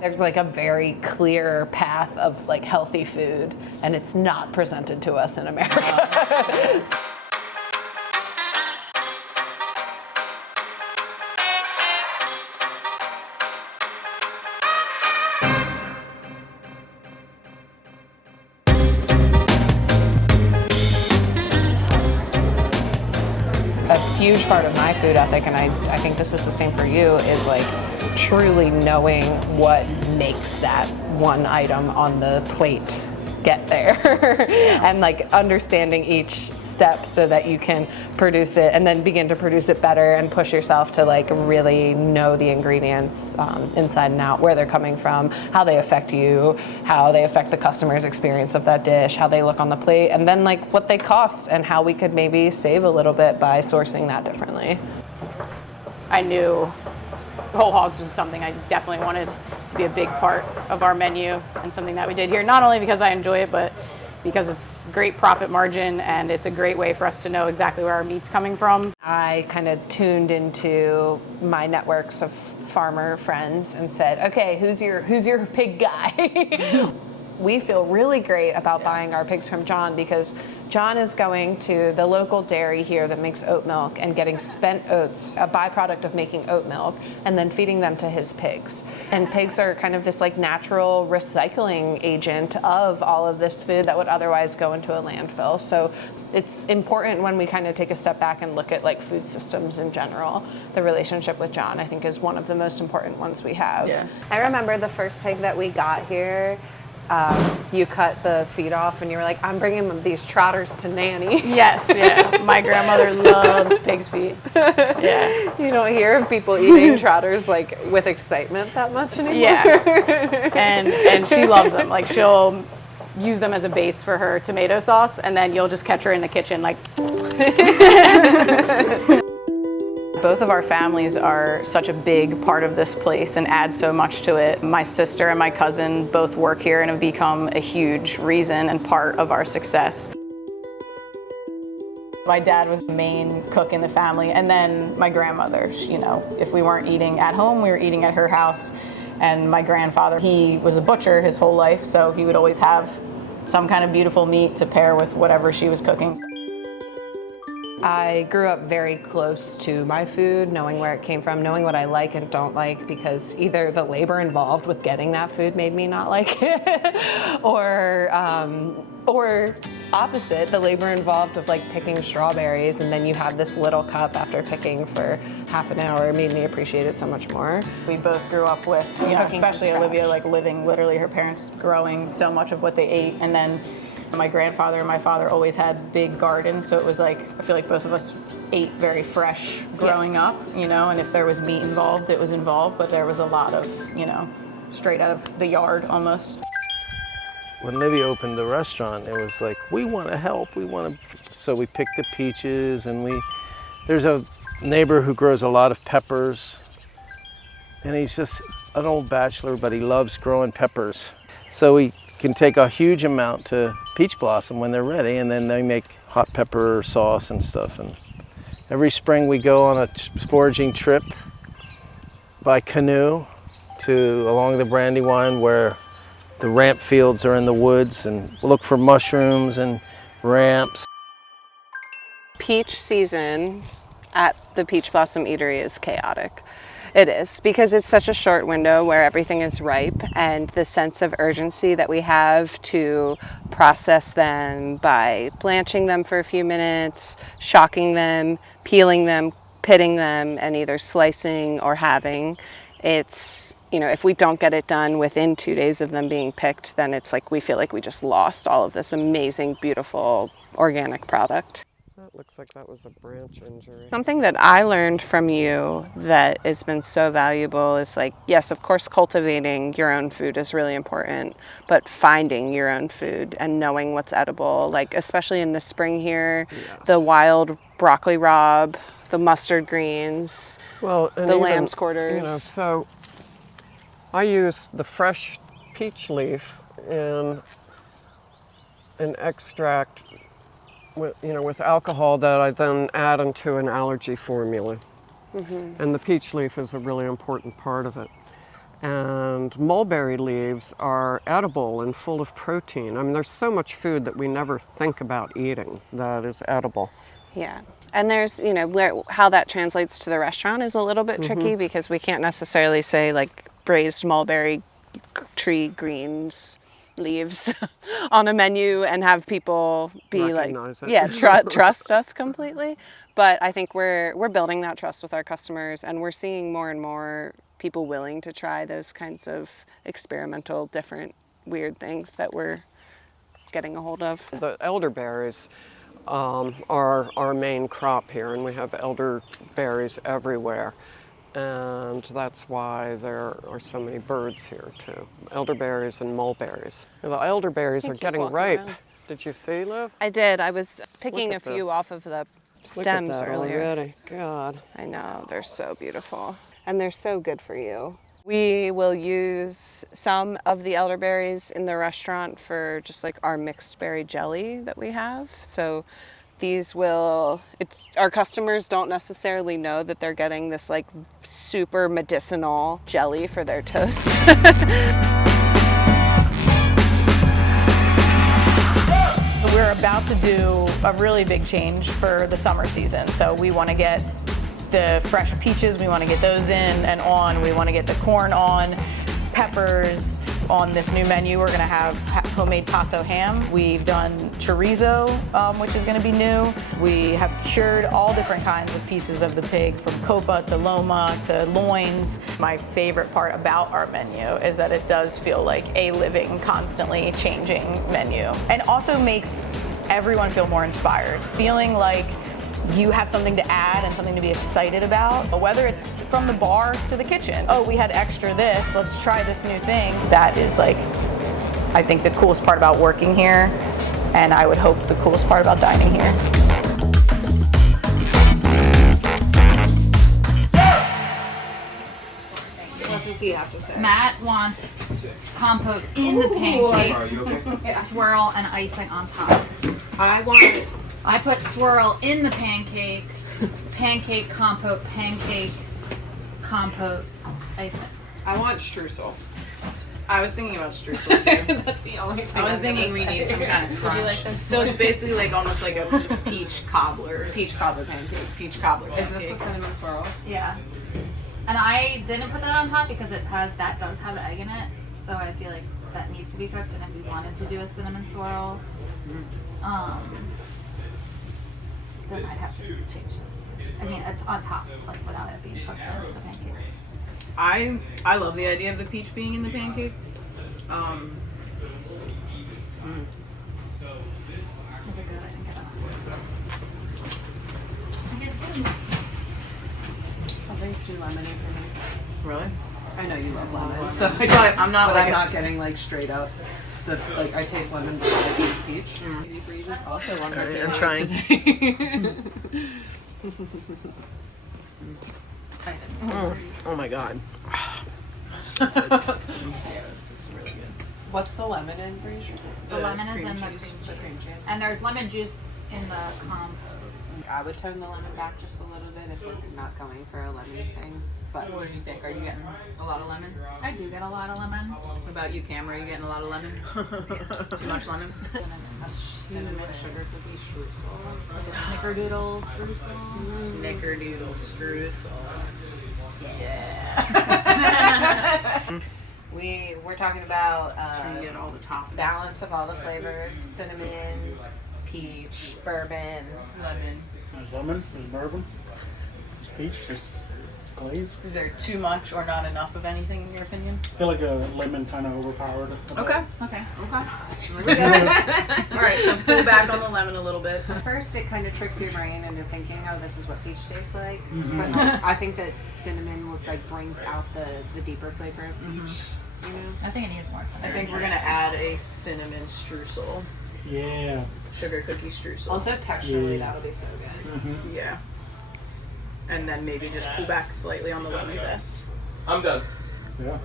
There's like a very clear path of like healthy food, and it's not presented to us in America. A huge part of my food ethic, and I think this is the same for you, is like truly knowing what makes that one item on the plate get there and like understanding each step so that you can produce it and then begin to produce it better and push yourself to like really know the ingredients inside and out, where they're coming from, how they affect you, how they affect the customer's experience of that dish, how they look on the plate, and then like what they cost and how we could maybe save a little bit by sourcing that differently. I knew whole hogs was something I definitely wanted to be a big part of our menu and something that we did here, not only because I enjoy it, but because it's great profit margin and it's a great way for us to know exactly where our meat's coming from. I kind of tuned into my networks of farmer friends and said, okay, who's your pig guy? We feel really great about buying our pigs from John because John is going to the local dairy here that makes oat milk and getting spent oats, a byproduct of making oat milk, and then feeding them to his pigs. And pigs are kind of this like natural recycling agent of all of this food that would otherwise go into a landfill. So it's important when we kind of take a step back and look at like food systems in general. The relationship with John, I think, is one of the most important ones we have. Yeah. I remember the first pig that we got here. You cut the feet off and you were like, I'm bringing these trotters to Nanny. Yes, yeah. My grandmother loves pig's feet. Yeah. You don't hear of people eating trotters like with excitement that much anymore. Yeah. And she loves them. Like she'll use them as a base for her tomato sauce, and then you'll just catch her in the kitchen like. Both of our families are such a big part of this place and add so much to it. My sister and my cousin both work here and have become a huge reason and part of our success. My dad was the main cook in the family, and then my grandmother, you know, if we weren't eating at home, we were eating at her house. And my grandfather, he was a butcher his whole life, so he would always have some kind of beautiful meat to pair with whatever she was cooking. I grew up very close to my food, knowing where it came from, knowing what I like and don't like, because either the labor involved with getting that food made me not like it, or opposite, the labor involved of like picking strawberries and then you have this little cup after picking for half an hour made me appreciate it so much more. We both grew up with, you know, especially Olivia, like living literally her parents growing so much of what they ate, and then my grandfather and my father always had big gardens, so it was like, I feel like both of us ate very fresh growing up, you know, and if there was meat involved, it was involved, but there was a lot of, you know, straight out of the yard almost. When Livy opened the restaurant, it was like, we want to help, so we picked the peaches, and there's a neighbor who grows a lot of peppers, and he's just an old bachelor, but he loves growing peppers. So we can take a huge amount to Peach Blossom when they're ready, and then they make hot pepper sauce and stuff. And every spring we go on a foraging trip by canoe along the Brandywine, where the ramp fields are in the woods, and look for mushrooms and ramps. Peach season at the Peach Blossom Eatery is chaotic. It is, because it's such a short window where everything is ripe, and the sense of urgency that we have to process them by blanching them for a few minutes, shocking them, peeling them, pitting them, and either slicing or halving. It's, you know, if we don't get it done within 2 days of them being picked, then it's like we feel like we just lost all of this amazing, beautiful, organic product. That looks like that was a branch injury. Something that I learned from you that has been so valuable is like, yes, of course, cultivating your own food is really important, but finding your own food and knowing what's edible, like especially in the spring here, the wild broccoli rabe, the mustard greens, well, the lamb's quarters. You know, so I use the fresh peach leaf in an extract with alcohol that I then add into an allergy formula. Mm-hmm. And the peach leaf is a really important part of it. And mulberry leaves are edible and full of protein. I mean, there's so much food that we never think about eating that is edible. Yeah. And there's, how that translates to the restaurant is a little bit tricky because we can't necessarily say like braised mulberry tree greens leaves on a menu and have people be Recognize like, it. trust us completely. But I think we're building that trust with our customers, and we're seeing more and more people willing to try those kinds of experimental, different, weird things that we're getting a hold of. The elderberries are our main crop here, and we have elderberries everywhere. And that's why there are so many birds here too. Elderberries and mulberries. The elderberries are getting ripe. Around. Did you see, Liv? I did. I was picking a Look at few this. off of the Look at stems that earlier. already. God. I know, they're so beautiful. And they're so good for you. We will use some of the elderberries in the restaurant for just like our mixed berry jelly that we have. So our customers don't necessarily know that they're getting this like super medicinal jelly for their toast. We're about to do a really big change for the summer season. So we want to get the fresh peaches, we want to get those in and on. We want to get the corn on, peppers on this new menu. We're going to have homemade paso ham. We've done chorizo, which is going to be new. We have cured all different kinds of pieces of the pig, from copa to loma to loins. My favorite part about our menu is that it does feel like a living, constantly changing menu, and also makes everyone feel more inspired, feeling like you have something to add and something to be excited about, whether it's from the bar to the kitchen. Oh, we had extra this, let's try this new thing. That is like, I think, the coolest part about working here, and I would hope the coolest part about dining here. What does he have to say? Matt wants compote in the pancakes, swirl and icing on top. I put swirl in the pancakes, pancake compote, icing. I want streusel. I was thinking about streusel too. That's the only thing. I was thinking we need some kind of crunch. Would you like this? So it's basically like almost like a peach cobbler. Peach cobbler pancake. Peach cobbler. Is this the cinnamon swirl? Yeah. And I didn't put that on top because that does have egg in it. So I feel like that needs to be cooked. And if we wanted to do a cinnamon swirl, then I'd have to change it. I mean, it's on top, like without it being cooked into the pancake. I love the idea of the peach being in the pancake. Is it good? I think I don't know. Something's too lemony for me. Really? I know you love lemon, So I'm not but like I'm not getting like straight up. I taste lemon, but I taste peach. Maybe Breeze is also one of my I'm favorites trying. today. Oh my God. What's the lemon in Breeze? The lemon is in the cream juice. juice. The cream juice. And there's lemon juice in the compote. I would tone the lemon back just a little bit if we're not going for a lemon thing. But What do you think? Are you getting a lot of lemon? I do get a lot of lemon. What about you, Cam? Are you getting a lot of lemon? Too much lemon? a cinnamon sugar cookie streusel. Like a snickerdoodle streusel. Snickerdoodle streusel. We're talking about Trying to get all the toppings. balance of all the flavors: cinnamon, peach, bourbon, lemon. There's lemon, there's bourbon, there's peach, there's glaze. Is there too much or not enough of anything in your opinion? I feel like a lemon kind of overpowered. Okay. Okay. All right, so pull back on the lemon a little bit. First, it kind of tricks your brain into thinking, "Oh, this is what peach tastes like." But I think that cinnamon brings out the deeper flavor of peach. You know? I think it needs more I cinnamon. think we're gonna add a cinnamon streusel, Yeah. sugar cookie streusel. Also, texturally, Yeah. that'll be so good. Yeah. And then maybe just pull back slightly on the lemon zest. I'm done. Yeah. All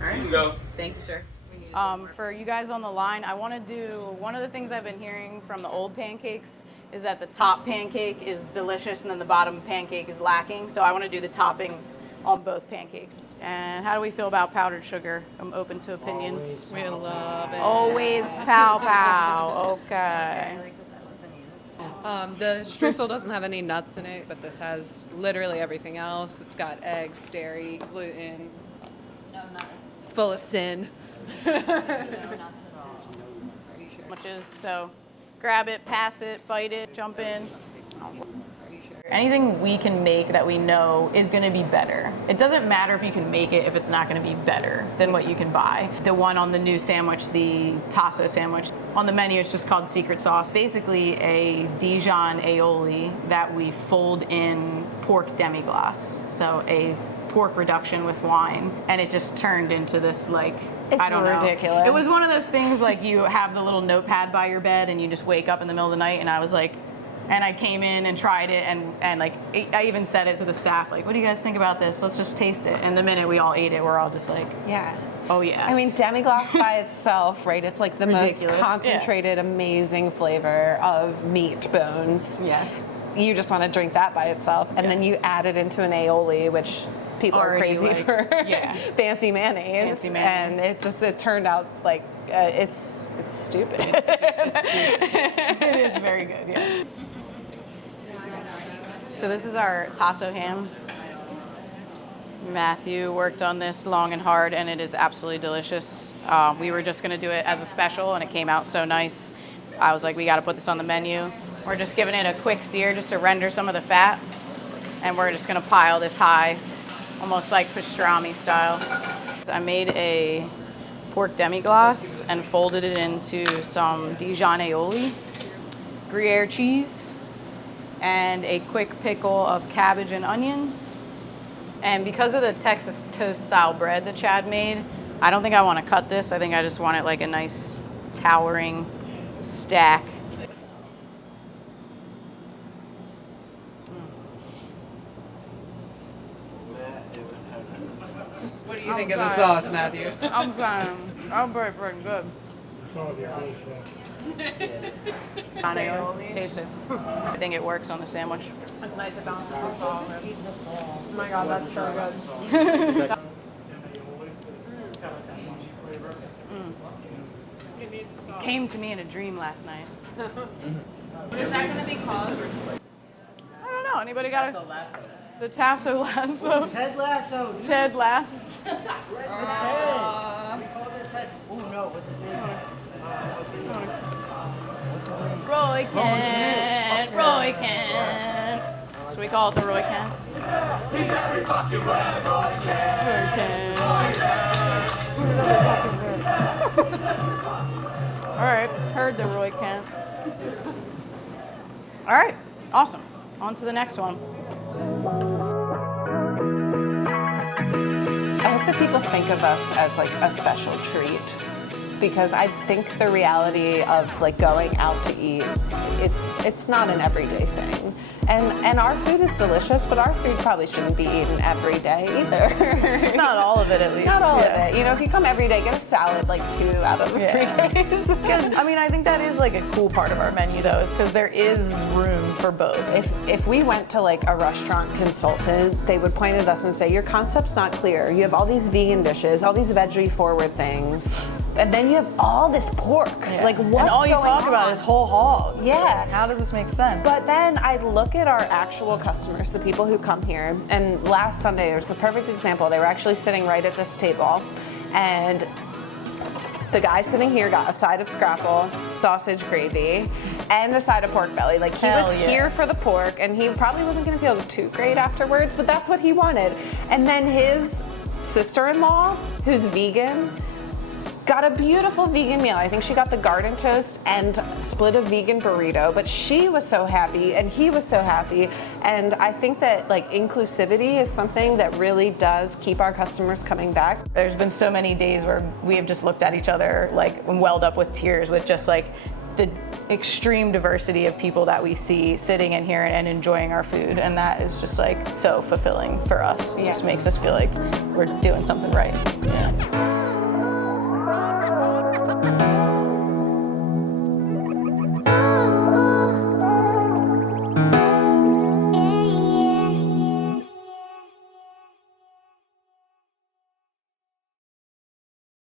right. You can go. Thank you, sir. We need For you guys on the line, I want to do, one of the things I've been hearing from the old pancakes is that the top pancake is delicious and then the bottom pancake is lacking. So I want to do the toppings on both pancakes. And how do we feel about powdered sugar? I'm open to opinions. We love it. Always pow pow. Okay. The streusel doesn't have any nuts in it, but this has literally everything else. It's got eggs, dairy, gluten. No nuts. Full of sin. No nuts at all. Are you sure? Which is, so grab it, pass it, bite it, jump in. Anything we can make that we know is going to be better. It doesn't matter if you can make it if it's not going to be better than what you can buy. The one on the new sandwich, the tasso sandwich, on the menu it's just called secret sauce. Basically a Dijon aioli that we fold in pork demi-glace. So a pork reduction with wine, and it just turned into this like, It's I don't know. ridiculous. It was one of those things like you have the little notepad by your bed and you just wake up in the middle of the night, and I was like, and I came in and tried it, and like I even said it to the staff, like, what do you guys think about this? Let's just taste it. And the minute we all ate it, we're all just like, Yeah. oh yeah. I mean, demi-glace by itself, right? It's like the Ridiculous. most concentrated, amazing flavor of meat bones. yes. You just want to drink that by itself, and then you add it into an aioli, which people are Already, crazy like, for. yeah. Fancy mayonnaise. Fancy mayonnaise. And it turned out like it's stupid. It is very good, yeah. So this is our tasso ham. Matthew worked on this long and hard, and it is absolutely delicious. We were just gonna do it as a special, and it came out so nice. I was like, we gotta put this on the menu. We're just giving it a quick sear just to render some of the fat, and we're just gonna pile this high, almost like pastrami style. So I made a pork demi-glace and folded it into some Dijon aioli, Gruyere cheese, and a quick pickle of cabbage and onions. And because of the Texas toast style bread that Chad made, I don't think I want to cut this. I think I just want it like a nice towering stack. What do you think of the sauce, Matthew? I'm saying, I'm very freaking good. Taste it. I think it works on the sandwich. It's nice. It balances the sauce. Oh my god, that's so good. Came to me in a dream last night. What is that going to be called? I don't know. Anybody got a... The Tasso Lasso. Ted Lasso. Ted Lasso. We called it Ted. Oh no, what's his name? Roy Kent. Roy Kent. So we call it the Roy Kent. Roy Kent. All right, heard the Roy Kent. All right, awesome. On to the next one. I hope that people think of us as like a special treat, because I think the reality of like going out to eat, it's not an everyday thing. And our food is delicious, but our food probably shouldn't be eaten every day either. Not all of it, at least. Not all Yeah. of it. You know, if you come every day, get a salad like 2 out of 3 days. I mean, I think that is like a cool part of our menu, though, is because there is room for both. If we went to like a restaurant consultant, they would point at us and say, your concept's not clear. You have all these vegan dishes, all these veggie forward things, and then you have all this pork. Like, what's and all you going talk on? about is whole hogs. Yeah. How does this make sense? But then I look at our actual customers, the people who come here, and last Sunday was the perfect example. They were actually sitting right at this table, and the guy sitting here got a side of scrapple, sausage gravy, and a side of pork belly. Like, he Hell was yeah. here for the pork, and he probably wasn't gonna feel too great afterwards, but that's what he wanted. And then his sister-in-law, who's vegan, got a beautiful vegan meal. I think she got the garden toast and split a vegan burrito, but she was so happy and he was so happy. And I think that like inclusivity is something that really does keep our customers coming back. There's been so many days where we have just looked at each other like and welled up with tears with just like the extreme diversity of people that we see sitting in here and enjoying our food, and that is just like so fulfilling for us. It just makes us feel like we're doing something right. Yeah.